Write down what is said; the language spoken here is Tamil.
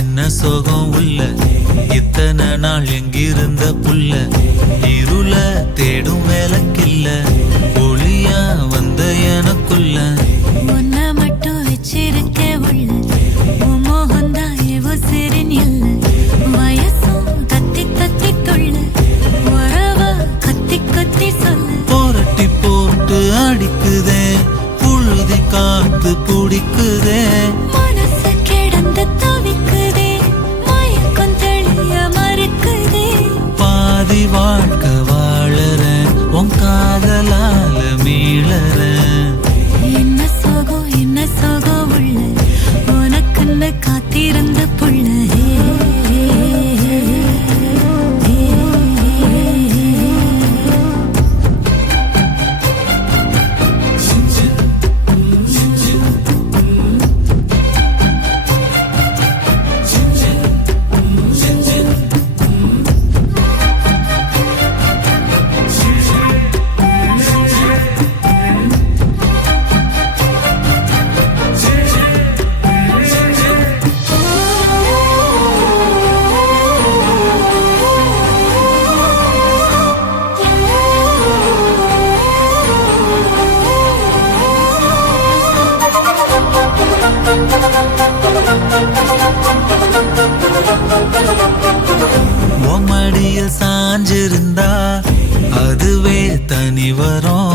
என்ன சோகம் உள்ள இத்தனை நாள் எங்கிருந்த புல்ல இருள தேடும் வேலைக்கில்ல ஒளியா வந்த எனக்குள்ள உன்னை மட்டும் வச்சிருக்க உள்ள மோகந்தான் எவோ சிறின் இல்ல வயசும் தத்தி தத்தி தொள்ள உறவ கத்தி கத்தி சொல்ல போரட்டி போட்டு அடிக்குதே புழுதி காத்து பிடிக்குதே மனசு கிடந்து தவிக்குதே மயக்கம் தெளிய மறுக்குதே பாதி வாழ்க்கை வாழறேன் உன் காதலால மீளறேன் என்ன சோகம் உள்ள உனக்குன்னு காத்திருந்த புள்ள மடியில் சாஞ்சிருந்தா அதுவே தனி வரும்